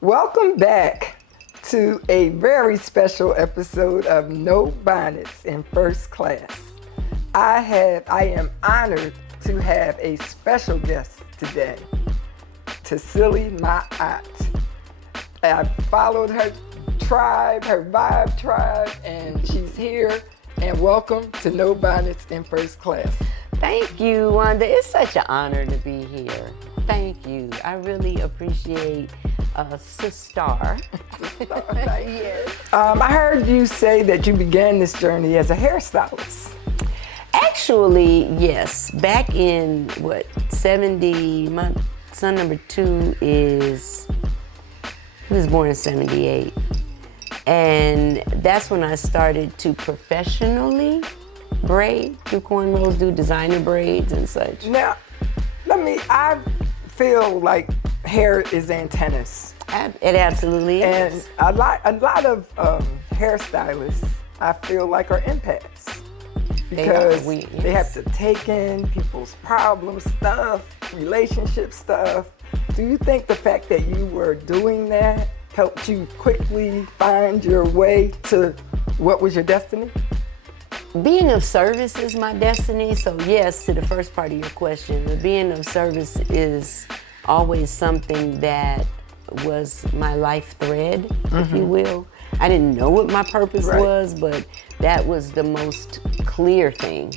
Welcome back to a very special episode of No Bonnets in First Class. I am honored to have a special guest today, Tassili Ma'at. I've followed her tribe, her Vibe tribe, and she's here. And welcome to No Bonnets in First Class. Thank you, Wanda. It's such an honor to be here. Thank you. I really appreciate sister. Yes. I heard you say that you began this journey as a hairstylist. Actually, yes. Back in 70, my son number 2 he was born in 78. And that's when I started to professionally braid, do cornrows, do designer braids and such. Now, I feel like hair is antennas. It absolutely is. And a lot of hairstylists, I feel like, are empaths. Because they have to take in people's problems, stuff, relationship stuff. Do you think the fact that you were doing that helped you quickly find your way to what was your destiny? Being of service is my destiny. So yes, to the first part of your question, the being of service is always something that was my life thread, if you will. I didn't know what my purpose was, but that was the most clear thing,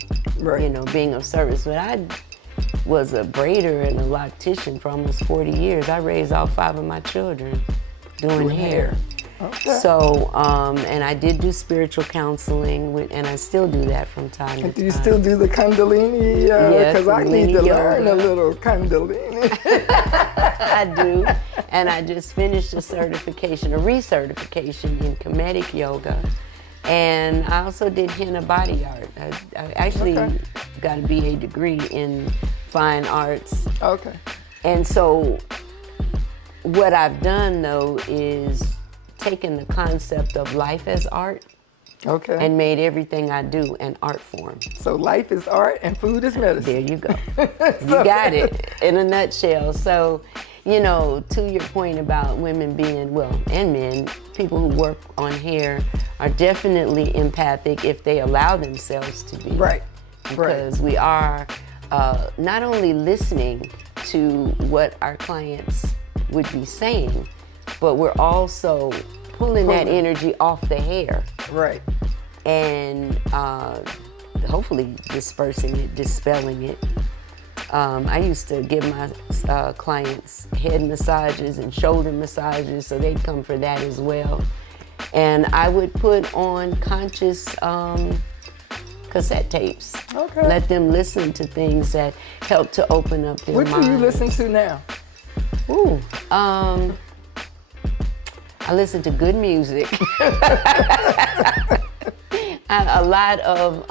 being of service. But I was a braider and a loctician for almost 40 years. I raised all 5 of my children doing hair. Okay. So, and I did do spiritual counseling, and I still do that from time to time. Do you still do the Kundalini? Because I need to learn a little Kundalini. I do, and I just finished a recertification in Kemetic yoga, and I also did henna body art. I actually got a BA degree in fine arts. Okay. And so, what I've done though is taken the concept of life as art and made everything I do an art form. So life is art and food is medicine. There you go. You got it in a nutshell. So, to your point about women being, and men, people who work on hair are definitely empathic if they allow themselves to be. Right. Because we are not only listening to what our clients would be saying, but we're also pulling that energy off the hair. Right. And hopefully dispersing it, dispelling it. I used to give my clients head massages and shoulder massages, so they'd come for that as well. And I would put on conscious cassette tapes. Okay. Let them listen to things that help to open up their minds. What do you listen to now? I listen to good music. A lot of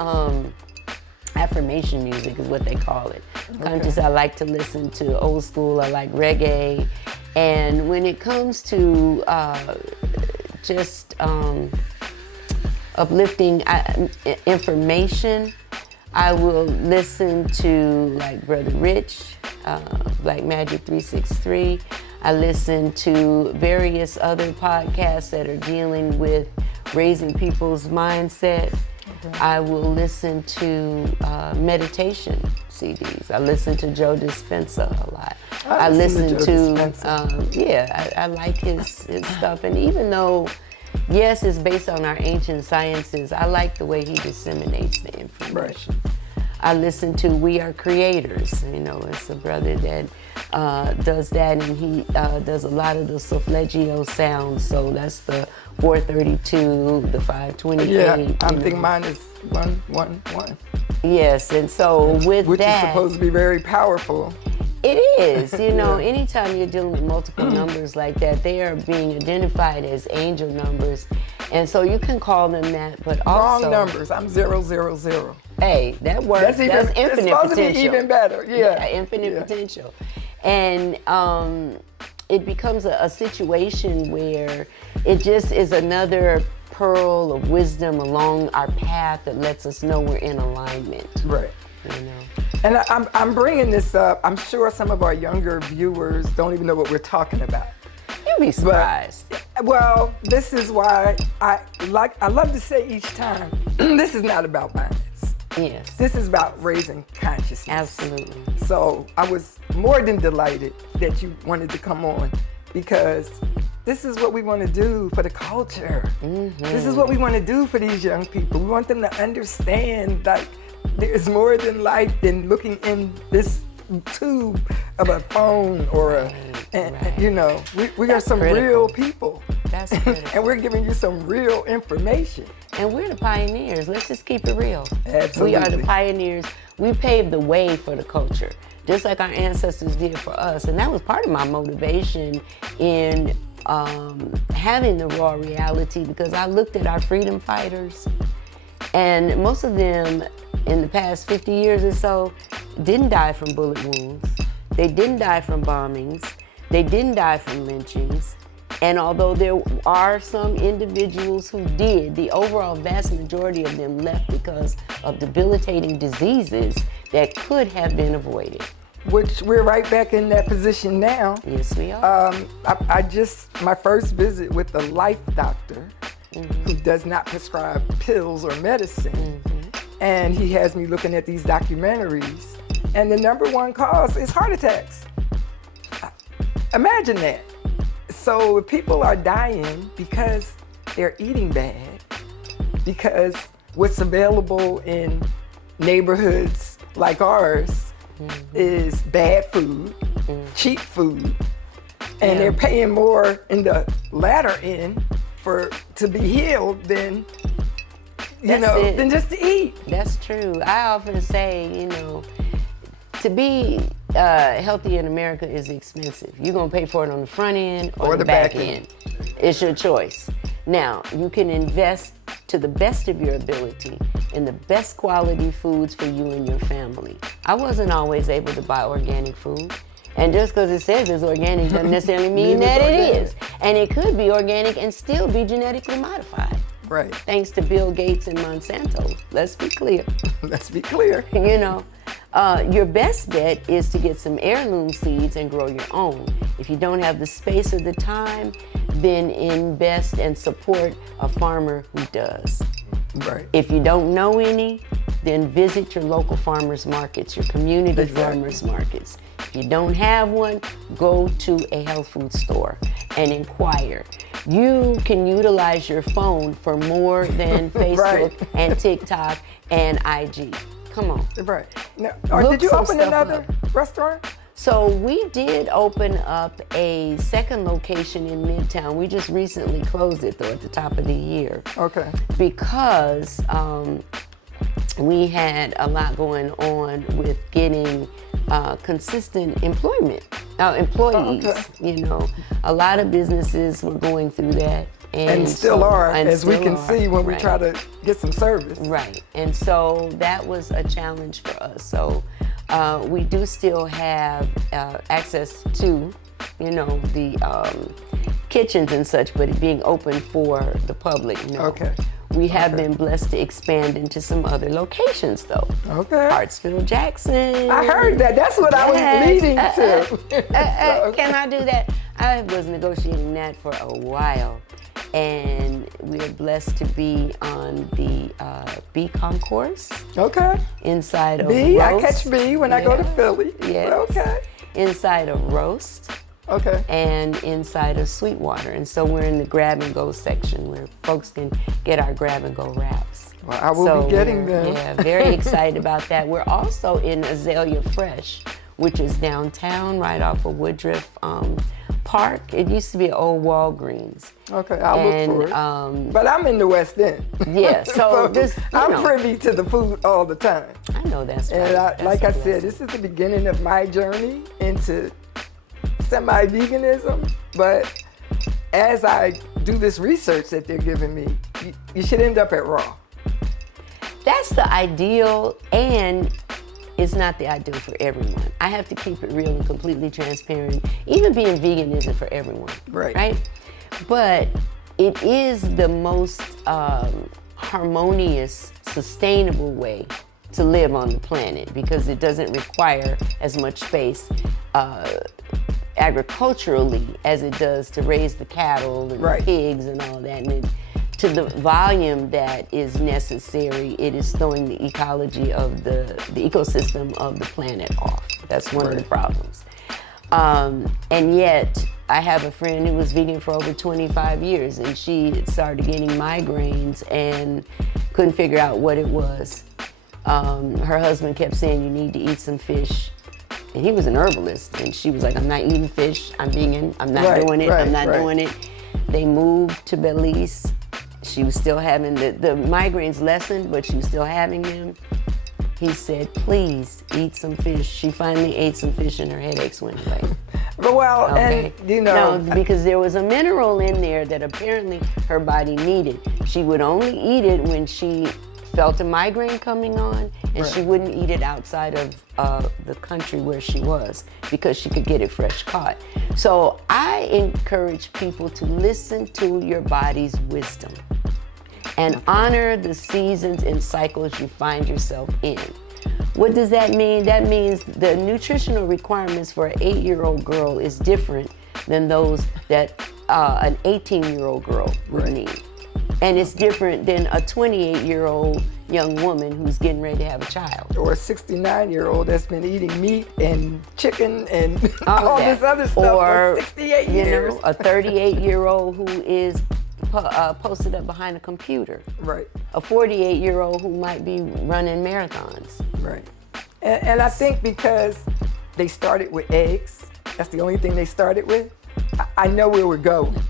affirmation music is what they call it. Conscious, I like to listen to old school, I like reggae. And when it comes to just uplifting information, I will listen to like Brother Rich, Black Magic 363. I listen to various other podcasts that are dealing with raising people's mindset. I will listen to meditation CDs. I listen to Joe Dispenza a lot. I listen to I like his stuff. And even though, yes, it's based on our ancient sciences, I like the way he disseminates the information. Right. I listen to We Are Creators. It's a brother that does that, and he does a lot of the solfeggio sounds. So that's the 432, the 528. Yeah, I think mine is 111. Yes, and so with which that, is supposed to be very powerful. It is. Anytime you're dealing with multiple numbers like that, they are being identified as angel numbers, and so you can call them that. But also wrong numbers. I'm 000. Hey, that works. That's infinite it's supposed potential. To be even better. Yeah, infinite potential. And it becomes a situation where it just is another pearl of wisdom along our path that lets us know we're in alignment. Right. And I'm bringing this up. I'm sure some of our younger viewers don't even know what we're talking about. You'd be surprised. Well, this is why I love to say each time, this is not about bonnets. Yes. This is about raising consciousness. Absolutely. So I was more than delighted that you wanted to come on, because this is what we want to do for the culture. Mm-hmm. This is what we want to do for these young people. We want them to understand, like, there's more than life than looking in this tube of a phone or you know, we got some critical. real people. That's critical. And we're giving you some real information. And we're the pioneers. Let's just keep it real. Absolutely. We are the pioneers. We paved the way for the culture, just like our ancestors did for us. And that was part of my motivation in having the raw reality, because I looked at our freedom fighters, and most of them in the past 50 years or so didn't die from bullet wounds. They didn't die from bombings. They didn't die from lynchings. And although there are some individuals who did, the overall vast majority of them left because of debilitating diseases that could have been avoided. Which we're right back in that position now. Yes, we are. My first visit with the life doctor, who does not prescribe pills or medicine. And he has me looking at these documentaries. And the number one cause is heart attacks. Imagine that. So if people are dying because they're eating bad, because what's available in neighborhoods like ours is bad food, cheap food, and they're paying more in the latter end to be healed than than just to eat. That's true. I often say, to be healthy in America is expensive. You're gonna pay for it on the front end or the back end. It's your choice. Now, you can invest to the best of your ability in the best quality foods for you and your family. I wasn't always able to buy organic food. And just because it says it's organic doesn't necessarily mean that it is. And it could be organic and still be genetically modified. Right. Thanks to Bill Gates and Monsanto. Let's be clear. Let's be clear. Your best bet is to get some heirloom seeds and grow your own. If you don't have the space or the time, then invest and support a farmer who does. Right. If you don't know any, then visit your local farmers markets, your community farmers markets. If you don't have one, go to a health food store and inquire. You can utilize your phone for more than Facebook and TikTok and IG. Come on. Right. Now, did you open another restaurant? So we did open up a second location in Midtown. We just recently closed it though at the top of the year. Okay. Because we had a lot going on with getting consistent employees. A lot of businesses were going through that. And still are, as we can see when we try to get some service. Right, and so that was a challenge for us. So we do still have access to, the kitchens and such, but it being open for the public, no. Okay. We have been blessed to expand into some other locations, though. Okay. Hartsfield, Jackson. I heard that. That's what I was leading to. Can I do that? I was negotiating that for a while. And we're blessed to be on the B concourse. Okay. Inside of B, Roast. I catch B when I go to Philly. Yes. Okay. Inside of Roast. Okay. And inside of Sweetwater. And so we're in the grab and go section where folks can get our grab and go wraps. Well, I will be getting them. Yeah, very excited about that. We're also in Azalea Fresh, which is downtown right off of Woodruff Park. It used to be an old Walgreens. Okay, I'll look for it. But I'm in the West End. Yeah, so I'm privy to the food all the time. I know that's right. And like I said, this is the beginning of my journey into semi-veganism. But as I do this research that they're giving me, you should end up at raw. That's the ideal, and it's not the ideal for everyone. I have to keep it real and completely transparent. Even being vegan isn't for everyone, right? But it is the most harmonious, sustainable way to live on the planet because it doesn't require as much space agriculturally as it does to raise the cattle and the pigs and all that. And to the volume that is necessary, it is throwing the ecology of the ecosystem of the planet off. That's one of the problems. And yet, I have a friend who was vegan for over 25 years, and she started getting migraines and couldn't figure out what it was. Her husband kept saying, you need to eat some fish. And he was an herbalist, and she was like, I'm not eating fish, I'm vegan, I'm not doing it, I'm not doing it. They moved to Belize. She was still having, the migraines lessened, but she was still having them. He said, please eat some fish. She finally ate some fish and her headaches went away. Well, and you know. No, because there was a mineral in there that apparently her body needed. She would only eat it when she felt a migraine coming on, and she wouldn't eat it outside of the country where she was because she could get it fresh caught. So I encourage people to listen to your body's wisdom and honor the seasons and cycles you find yourself in. What does that mean? That means the nutritional requirements for an 8-year-old girl is different than those that an 18-year-old girl would need. And it's different than a 28-year-old young woman who's getting ready to have a child. Or a 69-year-old that's been eating meat and chicken and all this other stuff for 68 years. Know, a 38-year-old who is posted up behind a computer. Right. A 48-year-old who might be running marathons. Right. And I think because they started with eggs, that's the only thing they started with, I know where we're going.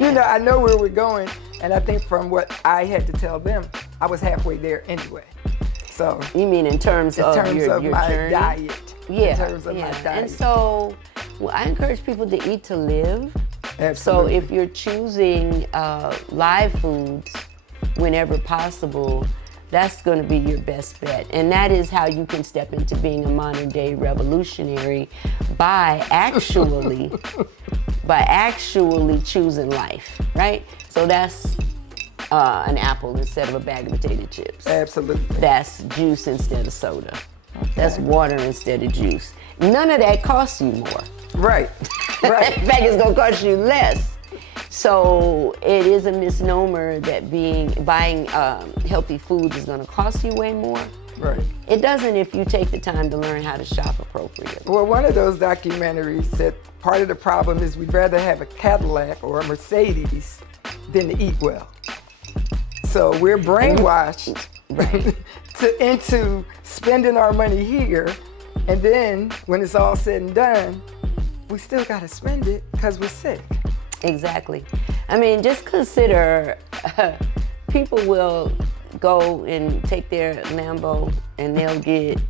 You know, I know where we're going, and I think from what I had to tell them, I was halfway there anyway. So you mean in terms of your my journey? Diet? Yeah, in terms of my diet. And so, I encourage people to eat to live. Absolutely. So if you're choosing live foods whenever possible, that's going to be your best bet. And that is how you can step into being a modern day revolutionary by actually choosing life, right? So that's an apple instead of a bag of potato chips. Absolutely. That's juice instead of soda. Okay. That's water instead of juice. None of that costs you more. Right, right. In fact, it's gonna cost you less. So it is a misnomer that buying healthy foods is gonna cost you way more. Right. It doesn't if you take the time to learn how to shop appropriately. Well, one of those documentaries said part of the problem is we'd rather have a Cadillac or a Mercedes than to eat well. So we're brainwashed into spending our money here, and then when it's all said and done, we still gotta spend it because we're sick. Exactly. I mean, just consider people will go and take their Lambo and they'll get,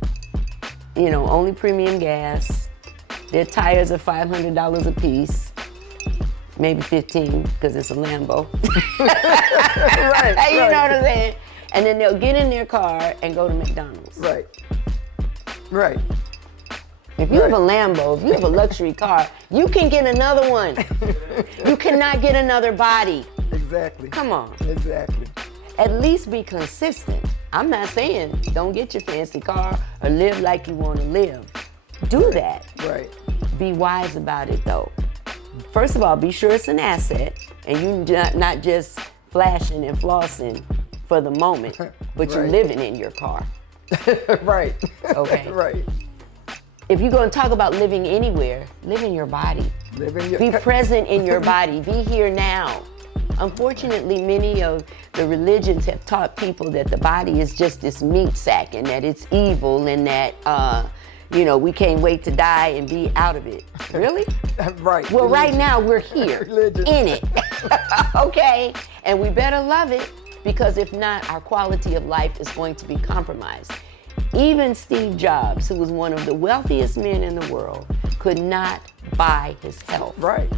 only premium gas. Their tires are $500 a piece, maybe 15 because it's a Lambo. Right. You know what I'm saying? And then they'll get in their car and go to McDonald's. Right. Right. If you have a Lambo, if you have a luxury car, you can get another one. You cannot get another body. Exactly. Come on. Exactly. At least be consistent. I'm not saying don't get your fancy car or live like you want to live. Do that. Right. Be wise about it though. First of all, be sure it's an asset and you're not just flashing and flossing for the moment, but you're living in your car. Right. Okay. Right. If you're going to talk about living anywhere, live in your body. Be present in your body. Be here now. Unfortunately, many of the religions have taught people that the body is just this meat sack and that it's evil and that, we can't wait to die and be out of it. Really? Right. Well, right now we're here in it. Okay? And we better love it because if not, our quality of life is going to be compromised. Even Steve Jobs, who was one of the wealthiest men in the world, could not buy his health. Right.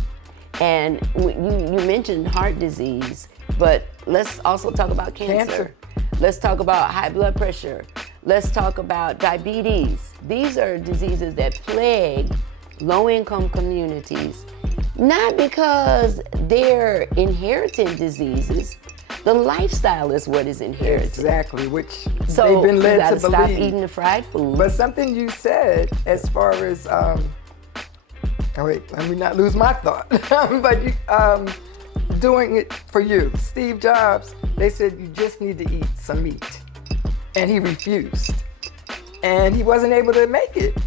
And you mentioned heart disease, but let's also talk about cancer. Let's talk about high blood pressure. Let's talk about diabetes. These are diseases that plague low-income communities, not because they're inherited diseases. The lifestyle is what is inherited. Exactly, which so they've been led to believe. Stop eating the fried food. But something you said as far as, Oh, wait, let me not lose my thought. But doing it for you. Steve Jobs, they said you just need to eat some meat. And he refused. And he wasn't able to make it.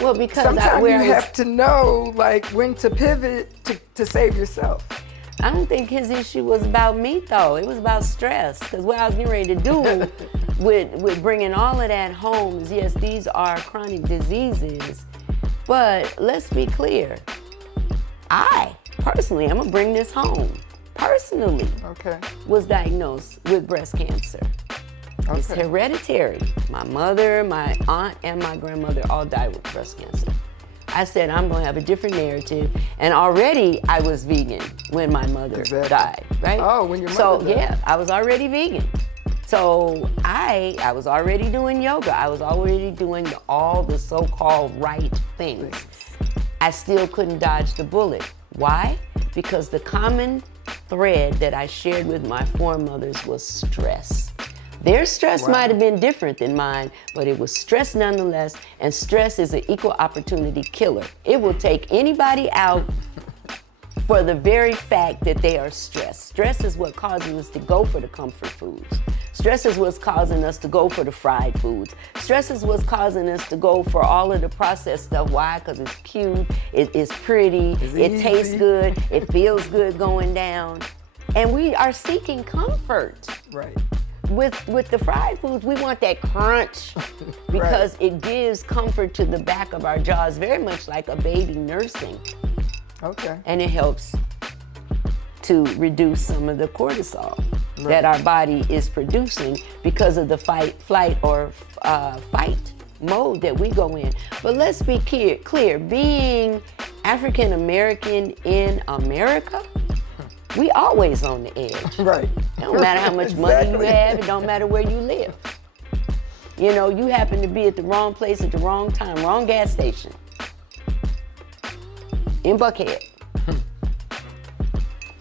Well, because sometimes you have to know like when to pivot to save yourself. I don't think his issue was about meat, though. It was about stress. Because what I was getting ready to do with bringing all of that home is, yes, these are chronic diseases. But let's be clear. I, personally, I'm going to bring this home, personally, was diagnosed with breast cancer. Okay. It's hereditary. My mother, my aunt, and my grandmother all died with breast cancer. I said, I'm going to have a different narrative. And already I was vegan when my mother died, right? Oh, when your mother died. Yeah, I was already vegan. So I was already doing yoga. I was already doing all the so-called right things. I still couldn't dodge the bullet. Why? Because the common thread that I shared with my foremothers was stress. Their stress might have been different than mine, but it was stress nonetheless, and stress is an equal opportunity killer. It will take anybody out for the very fact that they are stressed. Stress is what causes us to go for the comfort foods. Stress is what's causing us to go for the fried foods. Stress is what's causing us to go for all of the processed stuff. Why? Because it's cute, it's pretty, it tastes good, it feels good going down. And we are seeking comfort. Right. With the fried foods, we want that crunch because it gives comfort to the back of our jaws, very much like a baby nursing. Okay. And it helps to reduce some of the cortisol that our body is producing because of the fight, flight, or fight mode that we go in. But let's be clear, being African American in America, we always on the edge. Right. It don't matter how much money you have, it don't matter where you live. You know, you happen to be at the wrong place at the wrong time, wrong gas station. In Buckhead.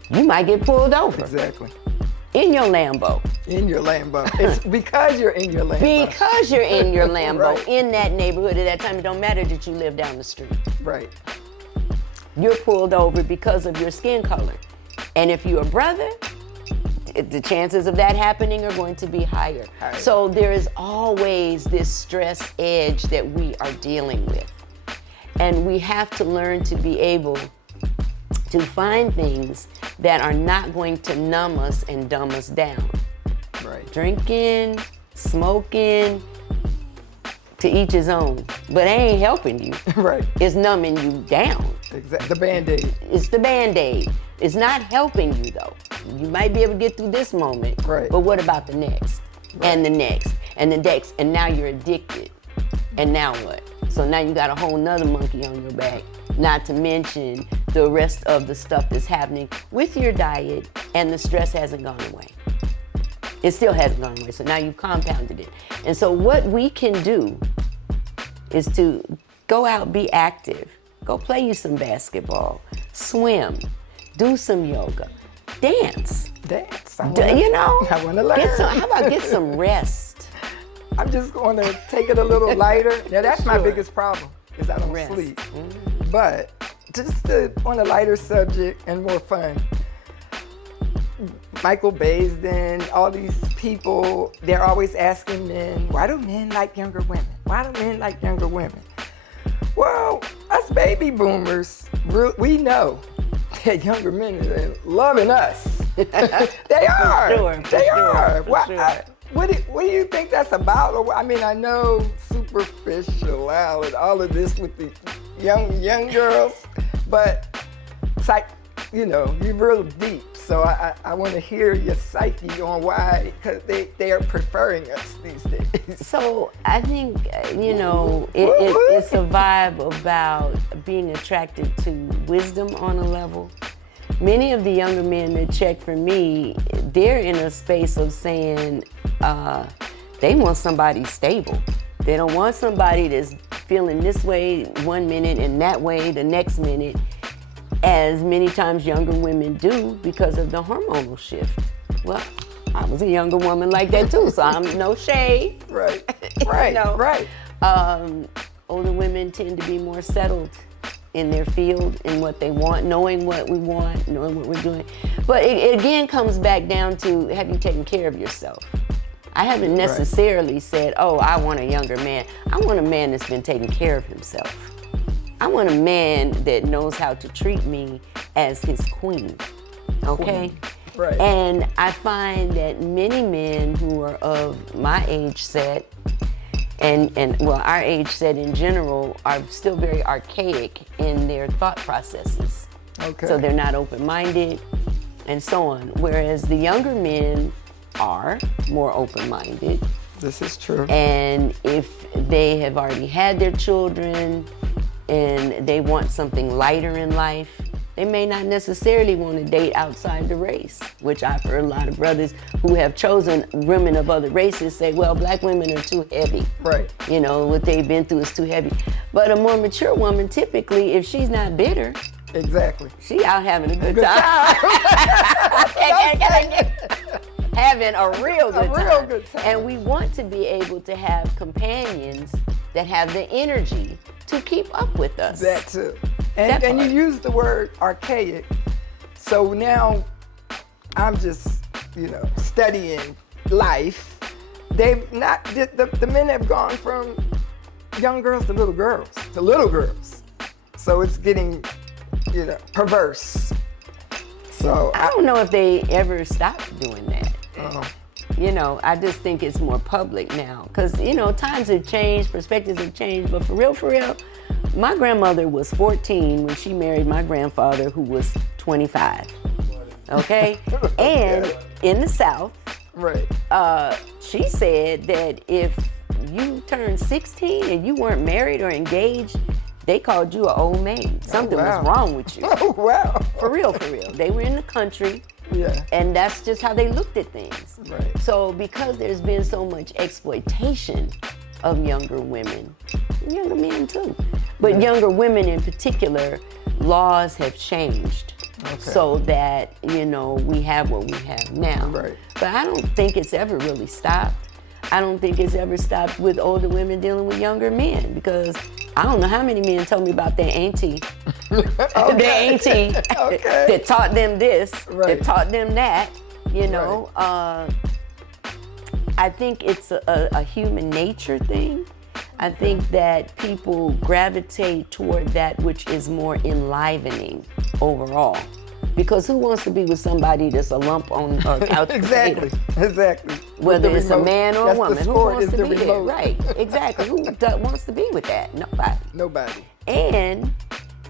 You might get pulled over. Exactly. In your Lambo. In your Lambo. It's because you're in your Lambo. Because you're in your Lambo, in that neighborhood at that time. It don't matter that you live down the street. Right. You're pulled over because of your skin color. And if you're a brother, the chances of that happening are going to be higher. So there is always this stress edge that we are dealing with. And we have to learn to be able to find things that are not going to numb us and dumb us down. Right. Drinking, smoking, to each his own. But it ain't helping you. Right. It's numbing you down. Exactly. The Band-Aid. It's the Band-Aid. It's not helping you though. You might be able to get through this moment, but what about the next? And the next, and the next, and now you're addicted. And now what? So now you got a whole nother monkey on your back, not to mention the rest of the stuff that's happening with your diet, and the stress hasn't gone away. It still hasn't gone away, so now you've compounded it. And so what we can do is to go out, be active, go play you some basketball, swim, do some yoga, dance. Dance. I want to learn. How about get some rest? I'm just going to take it a little lighter. Now that's my biggest problem, is I don't sleep. But just on a lighter subject and more fun. Michael Baisden, all these people, they're always asking men, why do men like younger women? Why do men like younger women? Well, us baby boomers, we know that younger men are loving us. They are. They are. What do you think that's about? I mean, I know superficial and all of this with the young girls, but it's like, you're real deep. So I want to hear your psyche on why, because they are preferring us these days. So I think, it's a vibe about being attracted to wisdom on a level. Many of the younger men that check for me, they're in a space of saying they want somebody stable. They don't want somebody that's feeling this way one minute and that way the next minute, as many times younger women do because of the hormonal shift. Well, I was a younger woman like that too, so I'm no shade. Right. Older women tend to be more settled in their field, in what they want, knowing what we want, knowing what we're doing. But it again comes back down to, have you taken care of yourself? I haven't necessarily said, oh, I want a younger man. I want a man that's been taking care of himself. I want a man that knows how to treat me as his queen, okay? Right. And I find that many men who are of my age set, and well, our age set in general, are still very archaic in their thought processes. Okay. So they're not open-minded and so on. Whereas the younger men are more open-minded. This is true. And if they have already had their children and they want something lighter in life, they may not necessarily want to date outside the race, which I've heard a lot of brothers who have chosen women of other races say, well, black women are too heavy. Right. You know, what they've been through is too heavy. But a more mature woman, typically, if she's not bitter, Exactly. she out having a good time. Having a real good time. real good time. And we want to be able to have companions that have the energy to keep up with us. That too. That And you part. use the word archaic. So now I'm just, studying life. They've not, the men have gone from young girls to little girls. So it's getting, perverse. So I don't know if they ever stopped doing that. Oh. I just think it's more public now. Because, times have changed, perspectives have changed. But for real, my grandmother was 14 when she married my grandfather, who was 25. Okay? And in the South, Right. she said that if you turned 16 and you weren't married or engaged, they called you an old maid. Something wow. was wrong with you. Oh, wow. For real. They were in the country. Yeah. And that's just how they looked at things. Right. So because there's been so much exploitation of younger women, and younger men too, but younger women in particular, laws have changed. Okay. So that, we have what we have now. Right. But I don't think it's ever really stopped. I don't think it's ever stopped with older women dealing with younger men, because I don't know how many men told me about their auntie, their auntie that taught them this, that taught them that, I think it's a human nature thing. I think that people gravitate toward that which is more enlivening overall. Because who wants to be with somebody that's a lump on a couch? Exactly. Whether it's a man or a That's woman, the who sport, wants is to the be there? remote. Right, exactly. Who wants to be with that? Nobody. And,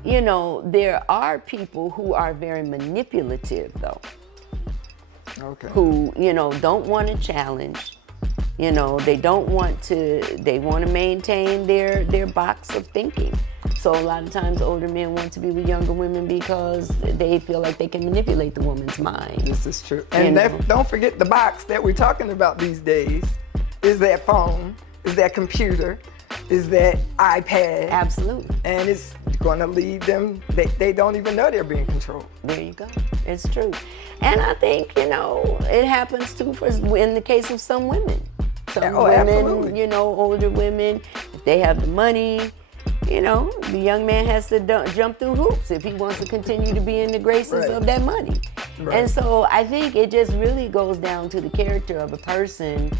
there are people who are very manipulative, though. Okay. Who, don't want to challenge. They want to maintain their box of thinking. So a lot of times older men want to be with younger women because they feel like they can manipulate the woman's mind. This is true. And don't forget the box that we're talking about these days is that phone, is that computer, is that iPad. Absolutely. And it's going to lead them, they don't even know they're being controlled. There you go. It's true. And I think, it happens too in the case of some women. Some women, absolutely. Older women, if they have the money, the young man has to jump through hoops if he wants to continue to be in the graces of that money. Right. And so I think it just really goes down to the character of a person